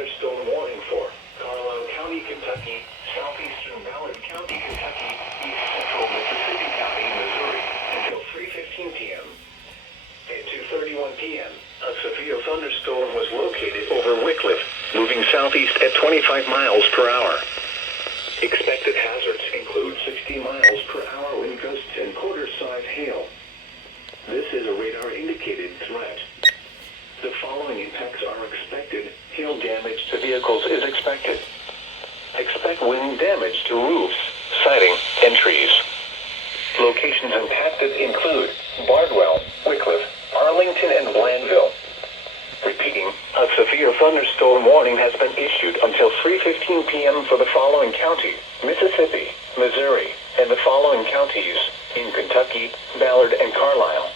thunderstorm warning for Carlisle County, Kentucky, southeastern Ballard County, Kentucky, east central Mississippi County, Missouri, until 3:15 p.m. At 2:31 p.m., a severe thunderstorm was located over Wycliffe, moving southeast at 25 miles per hour. Expected hazards include 60 miles per hour wind gusts and quarter-size hail. This is a radar-indicated threat. The following impacts are expected. Hail damage to vehicles is expected. Expect wind damage to roofs, siding, and trees. Locations impacted include Bardwell, Wycliffe, Arlington, and Blandville. Repeating, a severe thunderstorm warning has been issued until 3:15 p.m. for the following county, Mississippi, Missouri, and the following counties in Kentucky, Ballard, and Carlisle.